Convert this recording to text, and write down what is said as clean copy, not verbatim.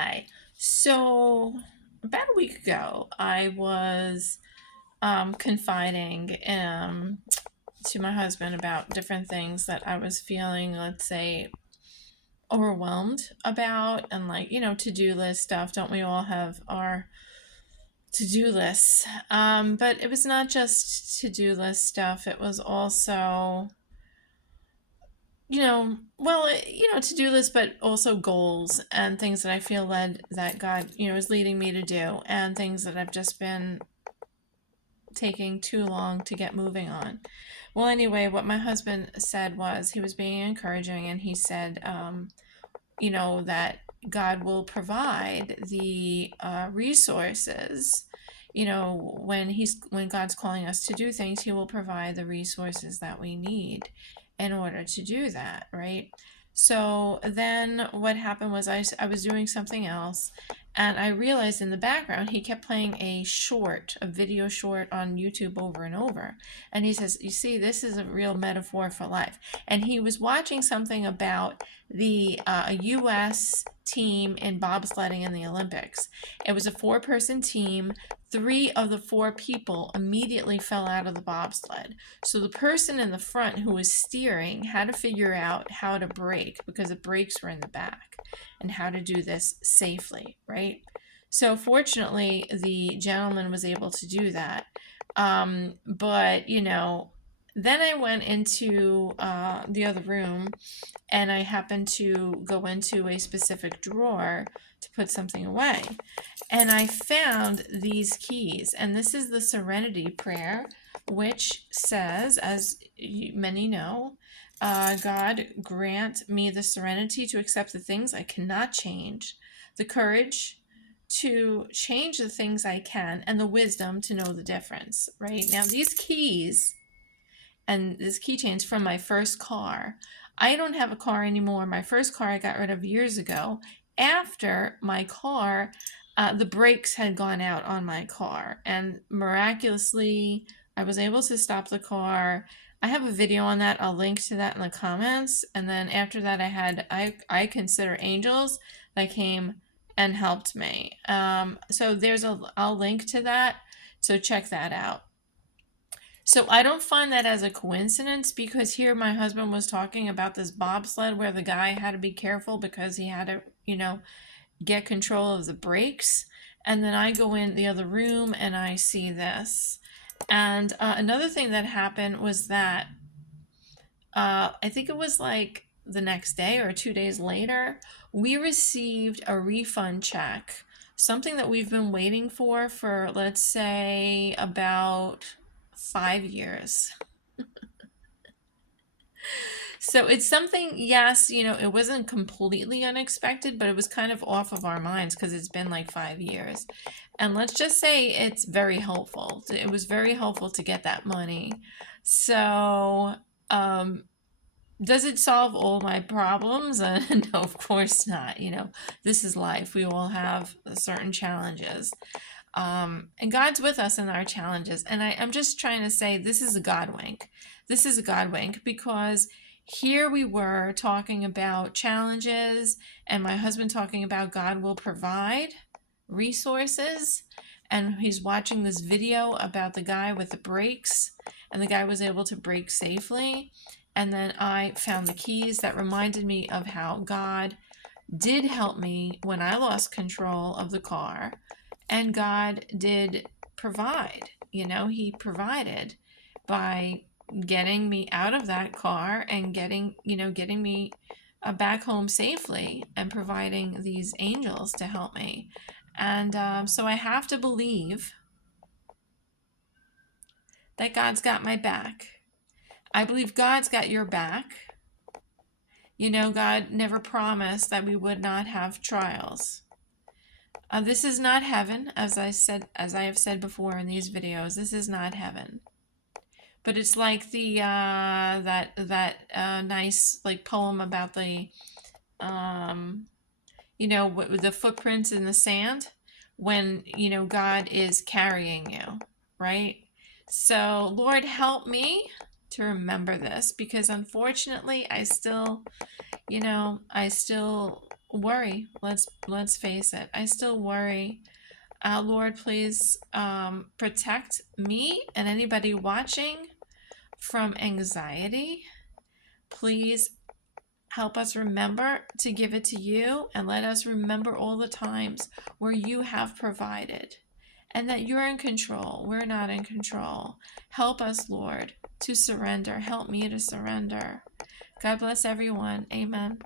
Hi. So, about a week ago, I was confiding to my husband about different things that I was feeling, let's say, overwhelmed about, and like, to do list stuff. Don't we all have our to do lists? But it was not just to do list stuff, it was also to do lists, but also goals and things that I feel led that God, is leading me to do, and things that I've just been taking too long to get moving on. Well, anyway, what my husband said was he was being encouraging, and he said, that God will provide the resources. When God's calling us to do things, He will provide the resources that we need in order to do that, right? So then what happened was I was doing something else, and I realized in the background he kept playing a video short on YouTube over and over. And he says, "You see, this is a real metaphor for life." And he was watching something about the U.S. team in bobsledding in the Olympics. It was a four-person team. Three of the four people immediately fell out of the bobsled. So the person in the front who was steering had to figure out how to brake, because the brakes were in the back, and how to do this safely, right? So fortunately, the gentleman was able to do that. But, then I went into the other room, and I happened to go into a specific drawer to put something away. And I found these keys. And this is the Serenity Prayer, which says, as many know, God grant me the serenity to accept the things I cannot change, the courage to change the things I can, and the wisdom to know the difference, right? Now, these keys and this keychain's from my first car. I don't have a car anymore. My first car I got rid of years ago. After my car, the brakes had gone out on my car, and miraculously, I was able to stop the car. I have a video on that. I'll link to that in the comments. And then after that, I consider angels that came and helped me. So I'll link to that. So check that out. So I don't find that as a coincidence, because here my husband was talking about this bobsled where the guy had to be careful because he had to, get control of the brakes. And then I go in the other room and I see this. And another thing that happened was that I think it was like the next day or 2 days later, we received a refund check, something that we've been waiting for, let's say, about 5 years. So it's something, yes, it wasn't completely unexpected, but it was kind of off of our minds because it's been like 5 years. And let's just say it's very helpful. It was very helpful to get that money. So, does it solve all my problems? No, of course not. This is life. We all have certain challenges. And God's with us in our challenges. And I'm just trying to say this is a God wink. This is a God wink, because here we were talking about challenges, and my husband talking about God will provide resources. And he's watching this video about the guy with the brakes, and the guy was able to brake safely. And then I found the keys that reminded me of how God did help me when I lost control of the car, and God did provide. He provided by getting me out of that car and getting me back home safely, and providing these angels to help me. And so I have to believe that God's got my back. I believe God's got your back. God never promised that we would not have trials. This is not heaven, as I have said before in these videos. This is not heaven, but it's like the that nice like poem about the the footprints in the sand, when God is carrying you, right? So Lord, help me to remember this, because unfortunately I still worry. Let's face it. I still worry. Lord, please protect me and anybody watching from anxiety. Please help us remember to give it to you, and let us remember all the times where you have provided and that you're in control. We're not in control. Help us, Lord, to surrender. Help me to surrender. God bless everyone. Amen.